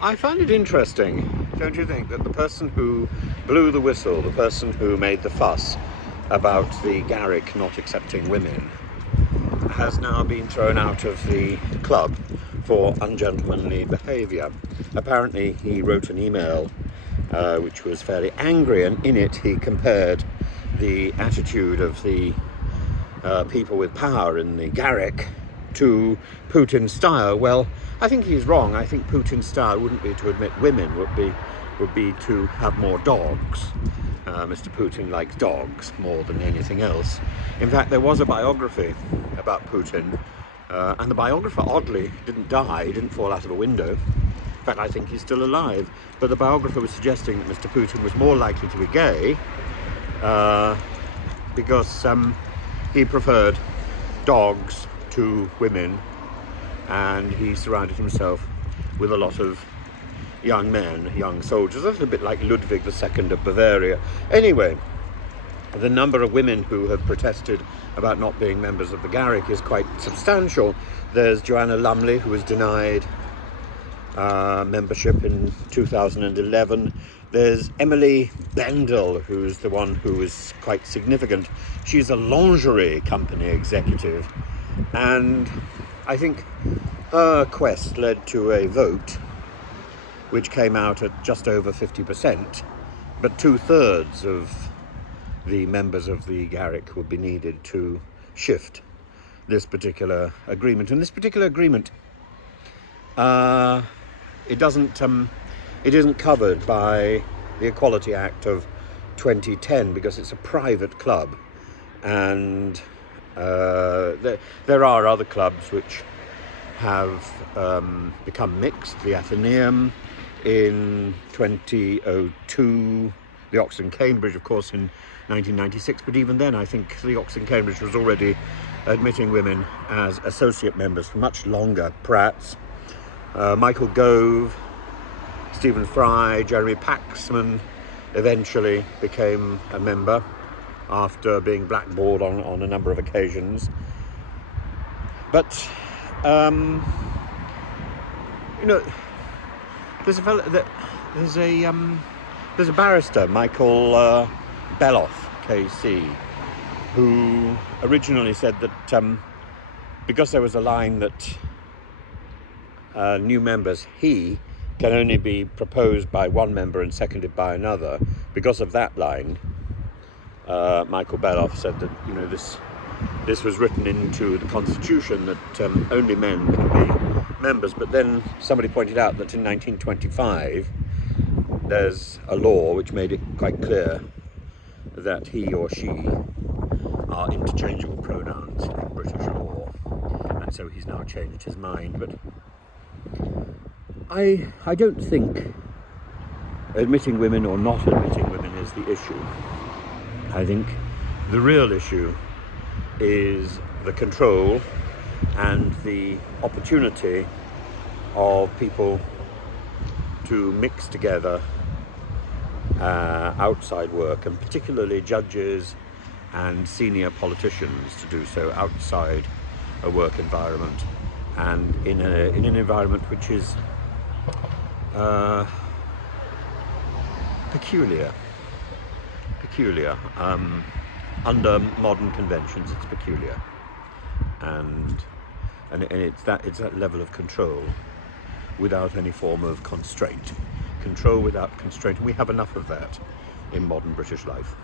I find it interesting, don't you think, that the person who blew the whistle, the person who made the fuss about the Garrick not accepting women, has now been thrown out of the club for ungentlemanly behaviour. Apparently he wrote an email which was fairly angry, and in it he compared the attitude of the people with power in the Garrick to Putin's style. Well, I think he's wrong. I think Putin's style wouldn't be to admit women, would be to have more dogs. Mr. Putin likes dogs more than anything else. In fact, there was a biography about Putin, and the biographer, oddly, didn't die, he didn't fall out of a window. In fact, I think he's still alive. But the biographer was suggesting that Mr. Putin was more likely to be gay because he preferred dogs to women, and he surrounded himself with a lot of young men, young soldiers, a little bit like Ludwig II of Bavaria. Anyway, the number of women who have protested about not being members of the Garrick is quite substantial. There's Joanna Lumley, who was denied membership in 2011. There's Emily Bendel, who's the one who is quite significant. She's a lingerie company executive, and I think her quest led to a vote which came out at just over 50%, but 2/3 of the members of the Garrick would be needed to shift this particular agreement. And this particular agreement, it isn't covered by the Equality Act of 2010 because it's a private club, and there are other clubs which have become mixed. The Athenaeum in 2002, the Oxford Cambridge, of course, in 1996, but even then I think the Oxford Cambridge was already admitting women as associate members for much longer. Pratt's, Michael Gove, Stephen Fry, Jeremy Paxman eventually became a member after being blackballed on a number of occasions. But there's a fellow there's a barrister, Michael Beloff, KC, who originally said that because there was a line that new members, he can only be proposed by one member and seconded by another. Because of that line, Michael Beloff said that this was written into the Constitution that only men can be members. But then somebody pointed out that in 1925 there's a law which made it quite clear that he or she are interchangeable pronouns in British law, and so he's now changed his mind. But I don't think admitting women or not admitting women is the issue. I think the real issue is the control and the opportunity of people to mix together outside work, and particularly judges and senior politicians to do so outside a work environment, and in an environment which is peculiar. Under modern conventions, it's peculiar, and it's that level of control without any form of constraint. Control without constraint, and we have enough of that in modern British life.